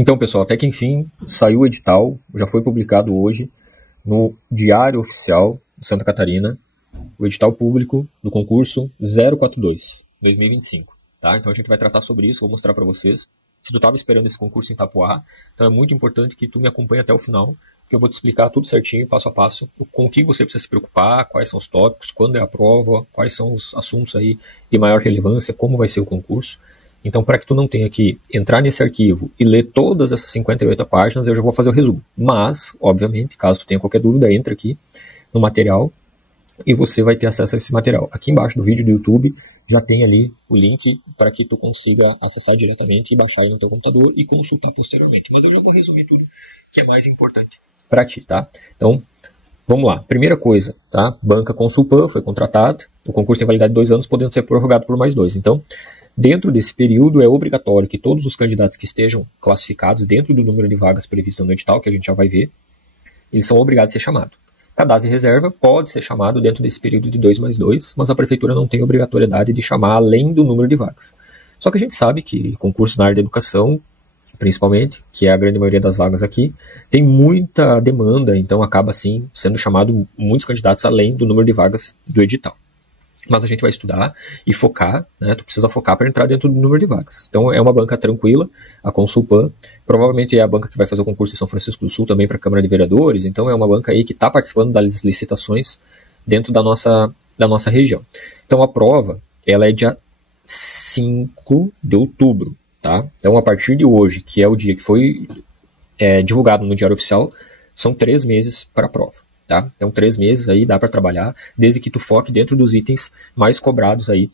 Então, pessoal, até que enfim saiu o edital, já foi publicado hoje no Diário Oficial de Santa Catarina, o edital público do concurso 042 2025, tá? Então a gente vai tratar sobre isso, vou mostrar para vocês. Se tu estava esperando esse concurso em Itapoá, então é muito importante que tu me acompanhe até o final, que eu vou te explicar tudo certinho, passo a passo, com o que você precisa se preocupar, quais são os tópicos, quando é a prova, quais são os assuntos aí de maior relevância, como vai ser o concurso. Então, para que tu não tenha que entrar nesse arquivo e ler todas essas 58 páginas, eu já vou fazer o resumo. Mas, obviamente, caso tu tenha qualquer dúvida, entra aqui no material e você vai ter acesso a esse material. Aqui embaixo do vídeo do YouTube já tem ali o link para que tu consiga acessar diretamente e baixar aí no teu computador e consultar posteriormente. Mas eu já vou resumir tudo que é mais importante para ti, tá? Então, vamos lá. Primeira coisa, tá? Banca Consulpan foi contratado, o concurso tem validade de 2 anos, podendo ser prorrogado por mais 2. Então, dentro desse período, é obrigatório que todos os candidatos que estejam classificados dentro do número de vagas previsto no edital, que a gente já vai ver, eles são obrigados a ser chamados. Cadastro de reserva pode ser chamado dentro desse período de 2 mais 2, mas a prefeitura não tem obrigatoriedade de chamar além do número de vagas. Só que a gente sabe que concurso na área da educação, principalmente, que é a grande maioria das vagas aqui, tem muita demanda, então acaba assim sendo chamado muitos candidatos além do número de vagas do edital. Mas a gente vai estudar e focar, né? Tu precisa focar para entrar dentro do número de vagas. Então é uma banca tranquila, a Consulpan, provavelmente é a banca que vai fazer o concurso em São Francisco do Sul também para a Câmara de Vereadores, então é uma banca aí que está participando das licitações dentro da nossa região. Então a prova, ela é dia 5 de outubro, tá? Então a partir de hoje, que é o dia que foi divulgado no Diário Oficial, são 3 meses para a prova. Tá? Então 3 meses aí dá para trabalhar, desde que tu foque dentro dos itens mais cobrados aí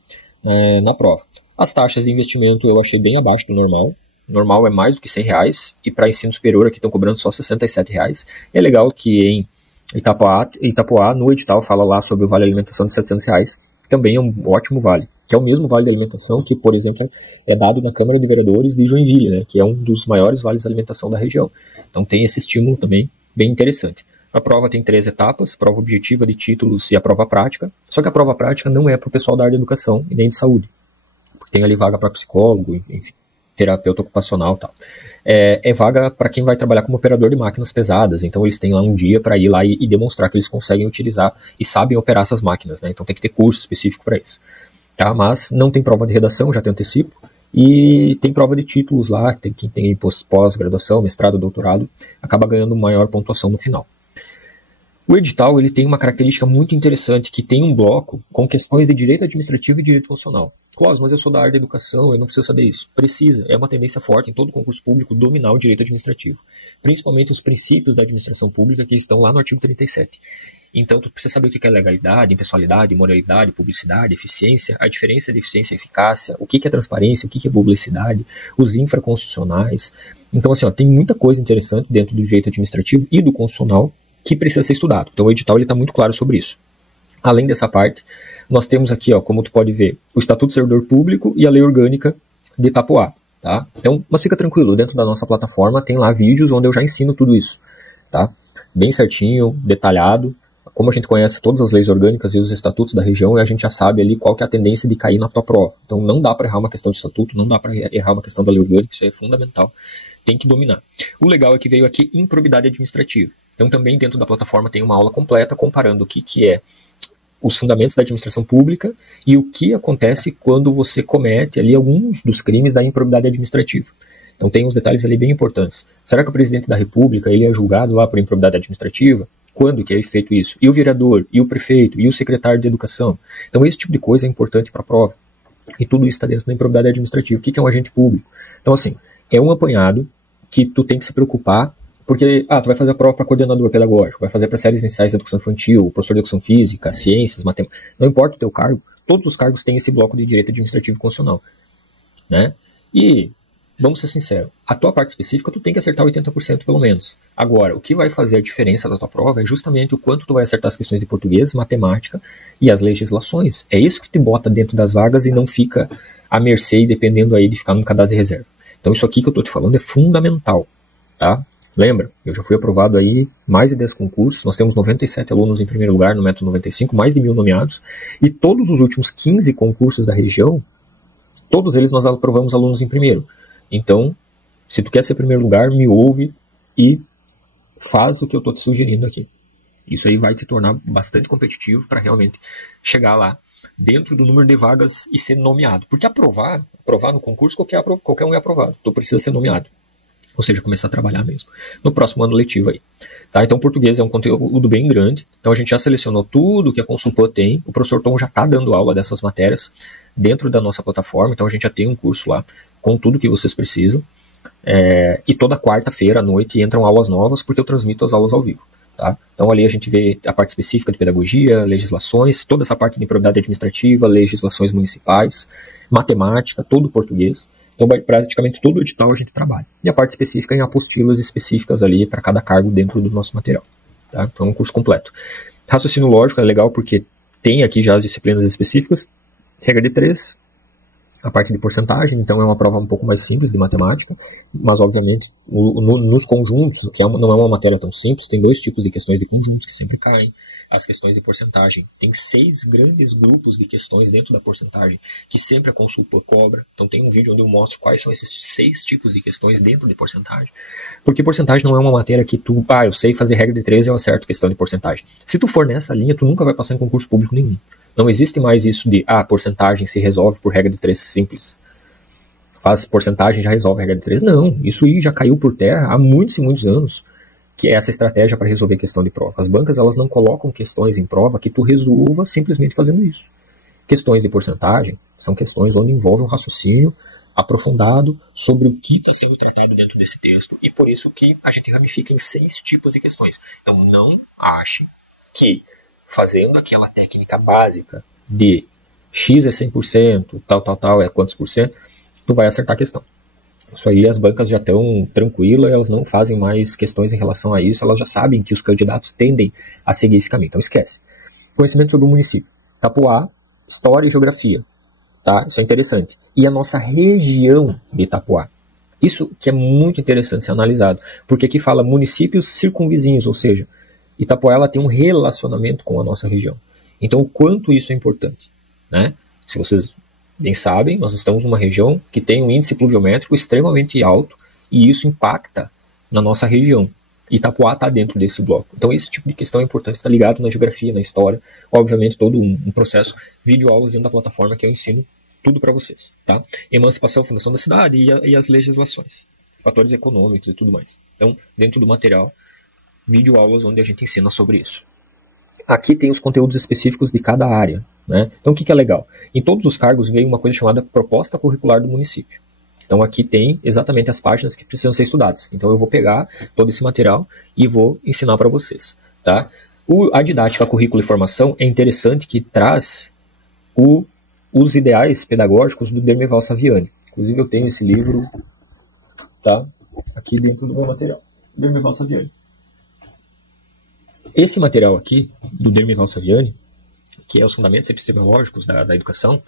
na prova. As taxas de investimento eu achei bem abaixo do normal. O normal é mais do que R$100 e para ensino superior aqui estão cobrando só R$67. É legal que em Itapoá, no edital, fala lá sobre o vale alimentação de R$700, que também é um ótimo vale, que é o mesmo vale de alimentação que, por exemplo, é dado na Câmara de Vereadores de Joinville, né, que é um dos maiores vales de alimentação da região. Então tem esse estímulo também bem interessante. A prova tem 3 etapas, prova objetiva de títulos e a prova prática. Só que a prova prática não é para o pessoal da área de educação e nem de saúde. Porque tem ali vaga para psicólogo, enfim, terapeuta ocupacional e tal. É vaga para quem vai trabalhar como operador de máquinas pesadas. Então eles têm lá um dia para ir lá e demonstrar que eles conseguem utilizar e sabem operar essas máquinas, né? Então tem que ter curso específico para isso. Tá? Mas não tem prova de redação, já te antecipo. E tem prova de títulos lá, quem tem pós-graduação, mestrado, doutorado, acaba ganhando maior pontuação no final. O edital ele tem uma característica muito interessante, que tem um bloco com questões de direito administrativo e direito constitucional. Clóvis, mas eu sou da área da educação, eu não preciso saber isso. Precisa, é uma tendência forte em todo concurso público dominar o direito administrativo. Principalmente os princípios da administração pública que estão lá no artigo 37. Então, tu precisa saber o que é legalidade, impessoalidade, moralidade, publicidade, eficiência, a diferença de eficiência e eficácia, o que é transparência, o que é publicidade, os infraconstitucionais. Então, assim, tem muita coisa interessante dentro do direito administrativo e do constitucional que precisa ser estudado. Então o edital está muito claro sobre isso. Além dessa parte, nós temos aqui, como tu pode ver, o Estatuto do Servidor Público e a Lei Orgânica de Itapoá. Tá? Então, mas fica tranquilo, dentro da nossa plataforma tem lá vídeos onde eu já ensino tudo isso. Tá? Bem certinho, detalhado. Como a gente conhece todas as leis orgânicas e os estatutos da região, a gente já sabe ali qual que é a tendência de cair na tua prova. Então não dá para errar uma questão de estatuto, não dá para errar uma questão da lei orgânica, isso é fundamental. Tem que dominar. O legal é que veio aqui improbidade administrativa. Então também dentro da plataforma tem uma aula completa comparando o que é os fundamentos da administração pública e o que acontece quando você comete ali alguns dos crimes da improbidade administrativa. Então tem uns detalhes ali bem importantes. Será que o presidente da República ele é julgado lá por improbidade administrativa? Quando que é feito isso? E o vereador, e o prefeito, e o secretário de educação? Então esse tipo de coisa é importante para a prova. E tudo isso está dentro da improbidade administrativa. O que é um agente público? Então assim, é um apanhado que tu tem que se preocupar, porque tu vai fazer a prova para coordenador pedagógico, vai fazer para séries iniciais de educação infantil, professor de educação física, ciências, matemática, não importa o teu cargo, todos os cargos têm esse bloco de direito administrativo e constitucional, né? E, vamos ser sinceros, a tua parte específica tu tem que acertar 80% pelo menos. Agora, o que vai fazer a diferença da tua prova é justamente o quanto tu vai acertar as questões de português, matemática e as legislações. É isso que te bota dentro das vagas e não fica à mercê e dependendo aí de ficar no cadastro de reserva. Então isso aqui que eu tô te falando é fundamental, tá? Lembra, eu já fui aprovado aí mais de 10 concursos, nós temos 97 alunos em primeiro lugar no método 95, mais de 1.000 nomeados, e todos os últimos 15 concursos da região, todos eles nós aprovamos alunos em primeiro. Então, Se tu quer ser primeiro lugar, me ouve e faz o que eu estou te sugerindo aqui. Isso aí vai te tornar bastante competitivo para realmente chegar lá dentro do número de vagas e ser nomeado. Porque aprovar no concurso, qualquer um é aprovado. Tu precisa ser nomeado. Ou seja, começar a trabalhar mesmo. No próximo ano letivo aí. Tá? Então, português é um conteúdo bem grande. Então, a gente já selecionou tudo que a Consulpan tem. O professor Tom já está dando aula dessas matérias dentro da nossa plataforma. Então, a gente já tem um curso lá com tudo que vocês precisam. E toda quarta-feira à noite entram aulas novas, porque eu transmito as aulas ao vivo. Tá? Então, ali a gente vê a parte específica de pedagogia, legislações, toda essa parte de improbidade administrativa, legislações municipais, matemática, todo o português. Então, praticamente todo o edital a gente trabalha. E a parte específica em apostilas específicas ali para cada cargo dentro do nosso material. Tá? Então, é um curso completo. Raciocínio lógico é legal porque tem aqui já as disciplinas específicas. Regra de 3, a parte de porcentagem, então é uma prova um pouco mais simples de matemática, mas obviamente nos conjuntos, que não é uma matéria tão simples, tem 2 tipos de questões de conjuntos que sempre caem. As questões de porcentagem, tem 6 grandes grupos de questões dentro da porcentagem, que sempre a Consulpan cobra. Então tem um vídeo onde eu mostro quais são esses 6 tipos de questões dentro de porcentagem. Porque porcentagem não é uma matéria que eu sei fazer regra de 3 e eu acerto questão de porcentagem. Se tu for nessa linha, tu nunca vai passar em concurso público nenhum. Não existe mais isso de, porcentagem se resolve por regra de 3 simples. Faz porcentagem já resolve a regra de 3. Não, isso aí já caiu por terra há muitos e muitos anos, que é essa estratégia para resolver questão de prova. As bancas, elas não colocam questões em prova que tu resolva simplesmente fazendo isso. Questões de porcentagem são questões onde envolve um raciocínio aprofundado sobre o que está sendo tratado dentro desse texto, e por isso que a gente ramifica em 6 tipos de questões. Então não ache que fazendo aquela técnica básica de X é 100%, tal é quantos por cento, tu vai acertar a questão. Isso aí as bancas já estão tranquilas, elas não fazem mais questões em relação a isso, elas já sabem que os candidatos tendem a seguir esse caminho, então esquece. Conhecimento sobre o município. Itapoá, história e geografia. Tá? Isso é interessante. E a nossa região de Itapoá. Isso que é muito interessante ser analisado, porque aqui fala municípios circunvizinhos, ou seja, Itapoá ela tem um relacionamento com a nossa região. Então, o quanto isso é importante, né? Se vocês bem sabem, nós estamos numa região que tem um índice pluviométrico extremamente alto e isso impacta na nossa região. Itapoá está dentro desse bloco. Então, esse tipo de questão é importante estar ligado na geografia, na história. Obviamente, todo um processo, videoaulas dentro da plataforma que eu ensino tudo para vocês. Tá? Emancipação, fundação da cidade e as legislações, fatores econômicos e tudo mais. Então, dentro do material, videoaulas onde a gente ensina sobre isso. Aqui tem os conteúdos específicos de cada área. Né? Então, o que é legal? Em todos os cargos veio uma coisa chamada proposta curricular do município. Então, aqui tem exatamente as páginas que precisam ser estudadas. Então, eu vou pegar todo esse material e vou ensinar para vocês. Tá? A didática, currículo e formação é interessante que traz os ideais pedagógicos do Dermival Saviani. Inclusive, eu tenho esse livro, tá? Aqui dentro do meu material. Dermival Saviani. Esse material aqui, do Dermival Saviani, que é os fundamentos epistemológicos da educação,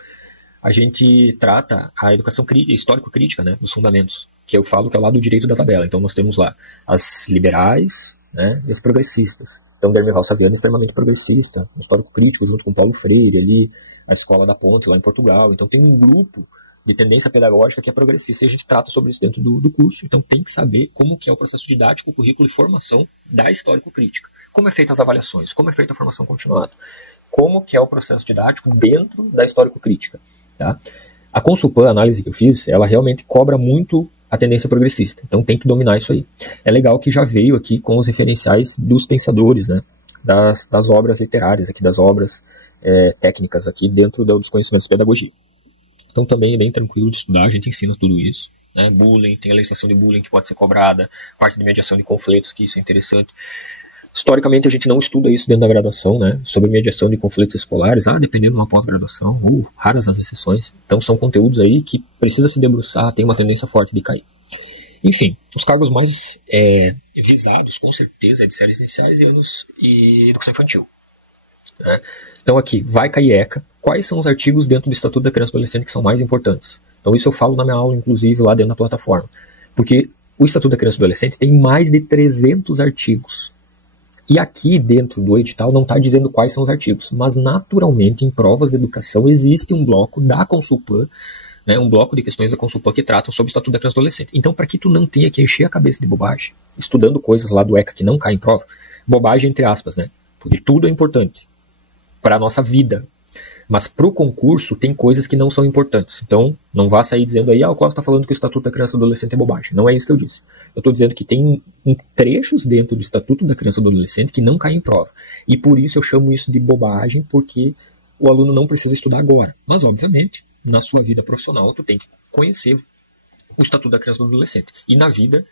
a gente trata a educação histórico-crítica, né, dos fundamentos, que eu falo que é o lado direito da tabela. Então nós temos lá as liberais, né, e as progressistas. Então Dermival Saviani é extremamente progressista, histórico-crítico, junto com Paulo Freire, ali, a Escola da Ponte, lá em Portugal. Então tem um grupo de tendência pedagógica que é progressista, e a gente trata sobre isso dentro do curso. Então tem que saber como que é o processo didático, currículo e formação da histórico-crítica. Como é feita as avaliações, como é feita a formação continuada, como que é o processo didático dentro da histórico-crítica. Tá? A Consulpan, a análise que eu fiz, ela realmente cobra muito a tendência progressista, então tem que dominar isso aí. É legal que já veio aqui com os referenciais dos pensadores, né? das obras literárias, aqui, das obras técnicas aqui dentro dos conhecimentos de pedagogia. Então também é bem tranquilo de estudar, a gente ensina tudo isso. Né? Bullying, tem a legislação de bullying que pode ser cobrada, parte de mediação de conflitos, que isso é interessante. Historicamente, a gente não estuda isso dentro da graduação, né? Sobre mediação de conflitos escolares, dependendo de uma pós-graduação, ou raras as exceções. Então, são conteúdos aí que precisa se debruçar, tem uma tendência forte de cair. Enfim, os cargos mais visados, com certeza, é de séries iniciais e educação infantil. Né? Então, aqui, vai cair ECA. Quais são os artigos dentro do Estatuto da Criança e Adolescente que são mais importantes? Então, isso eu falo na minha aula, inclusive, lá dentro da plataforma. Porque o Estatuto da Criança e Adolescente tem mais de 300 artigos. E aqui dentro do edital não está dizendo quais são os artigos, mas naturalmente em provas de educação existe um bloco da Consulpan né, um bloco de questões da Consulpan que tratam sobre o Estatuto da Criança e do Adolescente. Então, para que tu não tenha que encher a cabeça de bobagem, estudando coisas lá do ECA que não caem em prova, bobagem entre aspas, né? Porque tudo é importante para a nossa vida. Mas para o concurso tem coisas que não são importantes. Então, não vá sair dizendo aí, o Costa está falando que o Estatuto da Criança e do Adolescente é bobagem. Não é isso que eu disse. Eu estou dizendo que tem trechos dentro do Estatuto da Criança e do Adolescente que não caem em prova. E por isso eu chamo isso de bobagem, porque o aluno não precisa estudar agora. Mas, obviamente, na sua vida profissional, tu tem que conhecer o Estatuto da Criança e do Adolescente. E na vida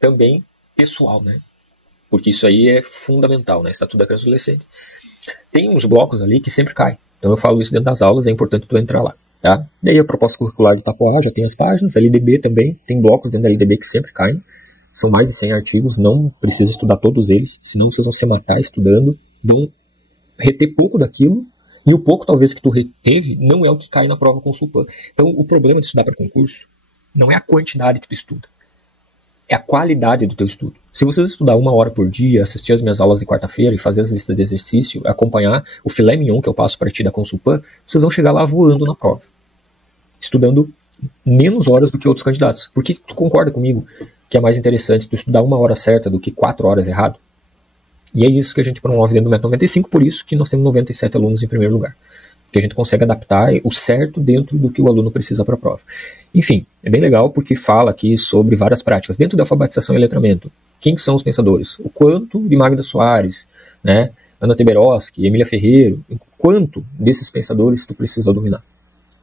também pessoal, né? Porque isso aí é fundamental, né? Estatuto da Criança e do Adolescente. Tem uns blocos ali que sempre caem. Então eu falo isso dentro das aulas, é importante tu entrar lá. Tá? Daí a proposta curricular do Itapoá já tem as páginas, LDB também, tem blocos dentro da LDB que sempre caem. São mais de 100 artigos, não precisa estudar todos eles, senão vocês vão se matar estudando, vão reter pouco daquilo, e o pouco talvez que tu reteve não é o que cai na prova Consulpan. Então o problema de estudar para concurso não é a quantidade que tu estuda, é a qualidade do teu estudo. Se vocês estudar 1 hora por dia, assistir as minhas aulas de quarta-feira e fazer as listas de exercício, acompanhar o filé mignon que eu passo para ti da Consulpan, vocês vão chegar lá voando na prova. Estudando menos horas do que outros candidatos. Por que tu concorda comigo que é mais interessante tu estudar 1 hora certa do que 4 horas errado? E é isso que a gente promove dentro do Método 95, por isso que nós temos 97 alunos em primeiro lugar. Porque a gente consegue adaptar o certo dentro do que o aluno precisa para a prova. Enfim, é bem legal porque fala aqui sobre várias práticas. Dentro da alfabetização e letramento, quem são os pensadores? O quanto de Magda Soares, né, Ana Teberoski, Emília Ferreiro, o quanto desses pensadores tu precisa dominar.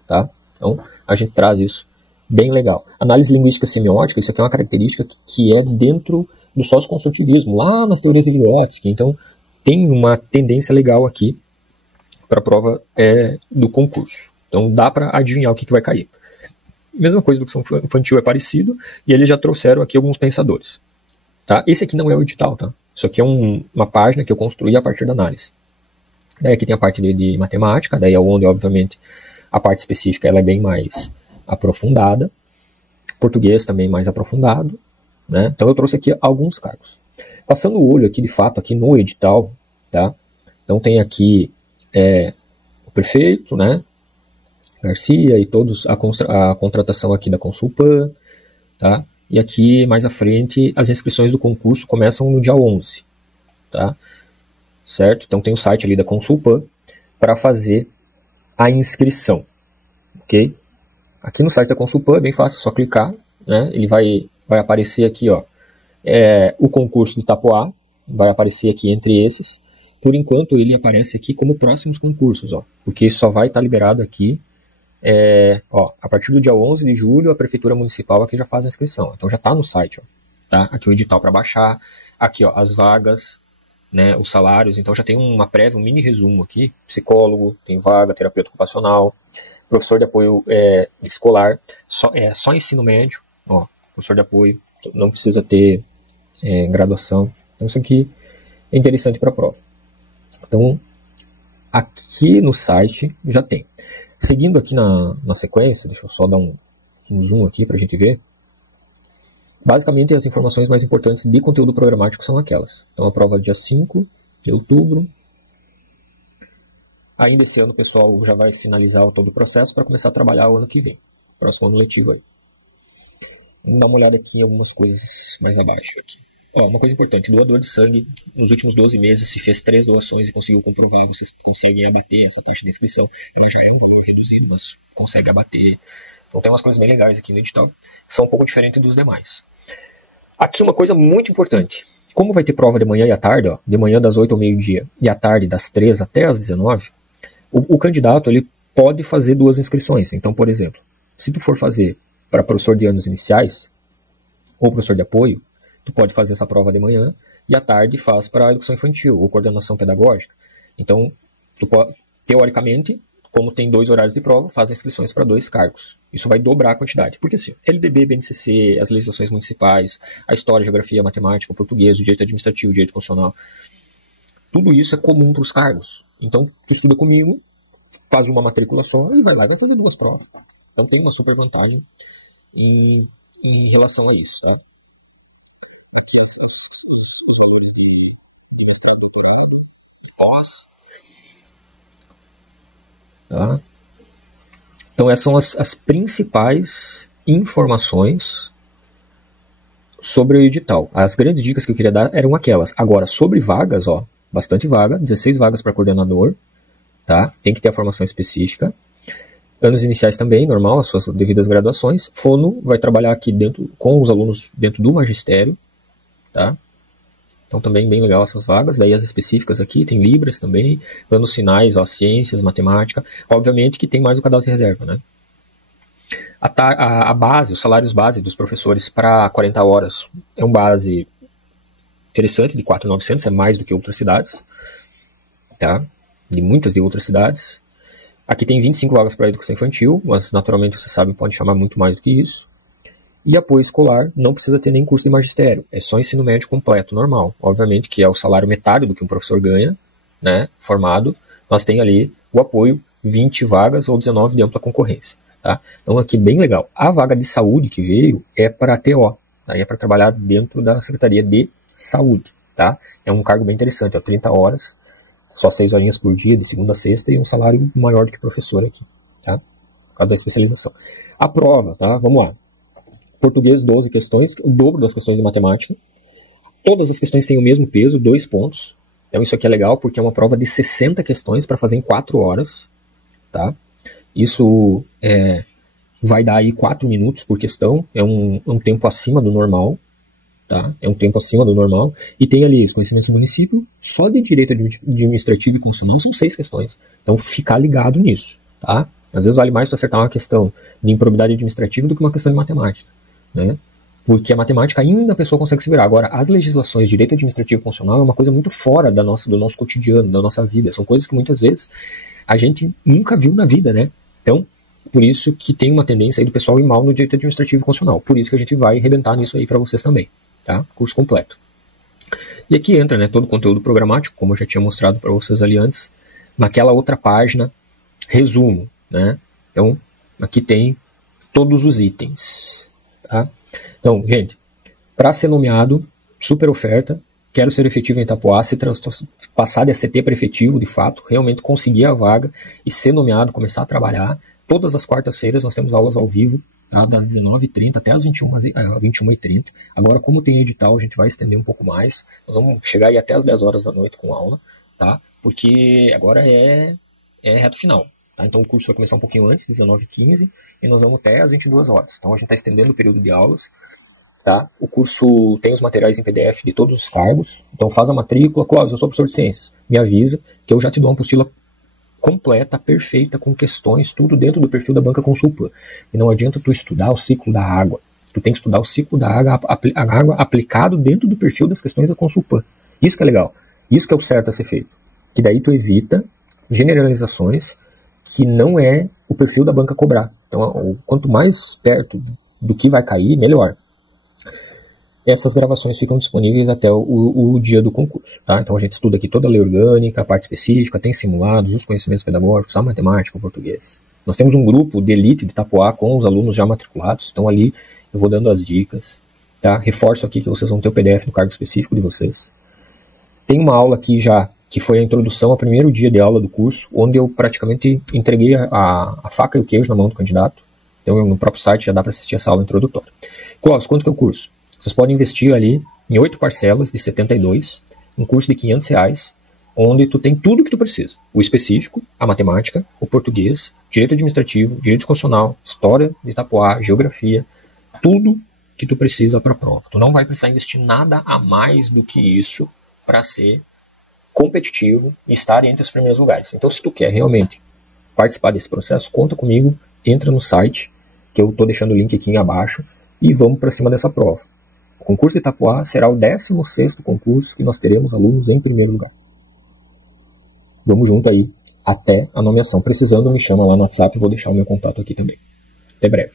Tá? Então, a gente traz isso bem legal. Análise linguística semiótica, isso aqui é uma característica que é dentro do socioconstrutivismo, lá nas teorias de Vygotsky. Então, tem uma tendência legal aqui para a prova do concurso. Então dá para adivinhar o que vai cair. Mesma coisa, educação infantil é parecido, e eles já trouxeram aqui alguns pensadores. Tá? Esse aqui não é o edital, tá? Isso aqui é uma página que eu construí a partir da análise. Daí aqui tem a parte de matemática, daí é onde, obviamente, a parte específica ela é bem mais aprofundada. Português também mais aprofundado. Né? Então eu trouxe aqui alguns cargos. Passando o olho aqui, de fato, aqui no edital, tá? Então tem aqui o prefeito, né, Garcia, e todos a contratação aqui da Consulpan, tá? E aqui mais à frente as inscrições do concurso começam no dia 11, tá? Certo? Então tem o site ali da Consulpan para fazer a inscrição, ok? Aqui no site da Consulpan é bem fácil, é só clicar, né? Ele vai aparecer aqui, ó, o concurso do Itapoá, vai aparecer aqui entre esses. Por enquanto ele aparece aqui como próximos concursos, ó, porque só vai estar liberado aqui, a partir do dia 11 de julho a Prefeitura Municipal aqui já faz a inscrição, então já está no site, ó, tá? Aqui o edital para baixar, aqui ó, as vagas, né, os salários, então já tem uma prévia, um mini resumo aqui, psicólogo, tem vaga, terapeuta ocupacional, professor de apoio escolar, só ensino médio, ó, professor de apoio, não precisa ter graduação, então isso aqui é interessante para a prova. Então, aqui no site já tem. Seguindo aqui na sequência, deixa eu só dar um zoom aqui para a gente ver. Basicamente, as informações mais importantes de conteúdo programático são aquelas. Então, a prova dia 5 de outubro. Ainda esse ano o pessoal já vai finalizar todo o processo para começar a trabalhar o ano que vem. Próximo ano letivo aí. Vamos dar uma olhada aqui em algumas coisas mais abaixo aqui. Uma coisa importante, doador de sangue, nos últimos 12 meses, se fez 3 doações e conseguiu comprovar, você consegue abater essa taxa de inscrição. Ela já é um valor reduzido, mas consegue abater. Então tem umas coisas bem legais aqui no edital, que são um pouco diferentes dos demais. Aqui uma coisa muito importante. Como vai ter prova de manhã e à tarde, ó, de manhã das 8 ao meio-dia e à tarde das 3 até as 19, o candidato ele pode fazer 2 inscrições. Então, por exemplo, se tu for fazer para professor de anos iniciais ou professor de apoio, tu pode fazer essa prova de manhã e à tarde faz para a educação infantil ou coordenação pedagógica. Então, tu pode, teoricamente, como tem 2 horários de prova, faz inscrições para 2 cargos. Isso vai dobrar a quantidade. Porque assim, LDB, BNCC, as legislações municipais, a história, a geografia, a matemática, o português, o direito administrativo, o direito constitucional, tudo isso é comum para os cargos. Então, tu estuda comigo, faz uma matrícula só e vai lá e vai fazer 2 provas. Então, tem uma super vantagem em relação a isso, tá? Tá? Então essas são as principais informações sobre o edital. As grandes dicas que eu queria dar eram aquelas. Agora, sobre vagas, ó, bastante vaga, 16 vagas para coordenador, tá? Tem que ter a formação específica. Anos iniciais também, normal, as suas devidas graduações. Fono vai trabalhar aqui dentro, com os alunos dentro do magistério, tá? Então também bem legal essas vagas. Daí as específicas aqui, tem Libras também, anos sinais, ó, ciências, matemática. Obviamente que tem mais o cadastro de reserva, né? A base, os salários base dos professores para 40 horas é um base interessante, de 4.900, é mais do que outras cidades, tá? De muitas de outras cidades. Aqui tem 25 vagas para educação infantil, mas naturalmente, você sabe, pode chamar muito mais do que isso. E apoio escolar, não precisa ter nem curso de magistério, é só ensino médio completo, normal. Obviamente que é o salário metade do que um professor ganha, né, formado, mas tem ali o apoio, 20 vagas ou 19 de ampla concorrência. Tá? Então aqui bem legal. A vaga de saúde que veio é para TO, tá? É para trabalhar dentro da Secretaria de Saúde. Tá? É um cargo bem interessante, 30 horas, só 6 horinhas por dia, de segunda a sexta, e um salário maior do que professor aqui, tá? Por causa da especialização. A prova, tá? Vamos lá. Português, 12 questões, o dobro das questões de matemática. Todas as questões têm o mesmo peso, 2 pontos. Então isso aqui é legal, porque é uma prova de 60 questões para fazer em 4 horas, tá? Isso vai dar aí 4 minutos por questão, é um tempo acima do normal, tá? É um tempo acima do normal. E tem ali os conhecimentos do município, só de direito administrativo e constitucional são 6 questões. Então ficar ligado nisso, tá? Às vezes vale mais para acertar uma questão de improbidade administrativa do que uma questão de matemática, né? Porque a matemática ainda a pessoa consegue se virar. Agora, as legislações de direito administrativo e constitucional é uma coisa muito fora do nosso cotidiano, da nossa vida. São coisas que muitas vezes a gente nunca viu na vida, né? Então, por isso que tem uma tendência aí do pessoal ir mal no direito administrativo e constitucional. Por isso que a gente vai arrebentar nisso aí para vocês também, tá? Curso completo. E aqui entra, né, todo o conteúdo programático, como eu já tinha mostrado para vocês ali antes, naquela outra página, resumo, né? Então, aqui tem todos os itens, tá? Então, gente, para ser nomeado, super oferta, quero ser efetivo em Itapoá, passar de ACT para efetivo, de fato, realmente conseguir a vaga e ser nomeado, começar a trabalhar. Todas as quartas-feiras nós temos aulas ao vivo, tá? Das 19h30 até as 21h30. Agora, como tem edital, a gente vai estender um pouco mais. Nós vamos chegar aí até as 10 horas da noite com aula, tá? Porque agora é reto final. Tá? Então o curso vai começar um pouquinho antes, 19h15, e nós vamos até as 22 horas. Então a gente está estendendo o período de aulas. Tá? O curso tem os materiais em PDF de todos os cargos, então faz a matrícula. Clóvis, eu sou professor de ciências, me avisa que eu já te dou uma apostila completa, perfeita, com questões, tudo dentro do perfil da Banca Consulpan. E não adianta tu estudar o ciclo da água, tu tem que estudar o ciclo da água, a água aplicado dentro do perfil das questões da Consulpan. Isso que é legal, isso que é o certo a ser feito, que daí tu evita generalizações que não é o perfil da banca cobrar. Então quanto mais perto do que vai cair, melhor. Essas gravações ficam disponíveis até o dia do concurso, tá? Então a gente estuda aqui toda a lei orgânica, a parte específica, tem simulados, os conhecimentos pedagógicos, a matemática, o português. Nós temos um grupo de elite de Itapoá com os alunos já matriculados, então ali eu vou dando as dicas, tá? Reforço aqui que vocês vão ter o PDF do cargo específico de vocês. Tem uma aula aqui já, que foi a introdução ao primeiro dia de aula do curso, onde eu praticamente entreguei a faca e o queijo na mão do candidato. Então no próprio site já dá para assistir essa aula introdutória. Clóvis, quanto que é o curso? Vocês podem investir ali em 8 parcelas de 72, um curso de R$500, onde tu tem tudo que tu precisa. O específico, a matemática, o português, direito administrativo, direito constitucional, história de Itapoá, geografia, tudo que tu precisa para a prova. Tu não vai precisar investir nada a mais do que isso para ser competitivo e estar entre os primeiros lugares. Então, se tu quer realmente participar desse processo, conta comigo, entra no site, que eu estou deixando o link aqui abaixo, e vamos para cima dessa prova. O concurso de Itapoá será o 16º concurso que nós teremos alunos em primeiro lugar. Vamos junto aí até a nomeação. Precisando, me chama lá no WhatsApp, vou deixar o meu contato aqui também. Até breve.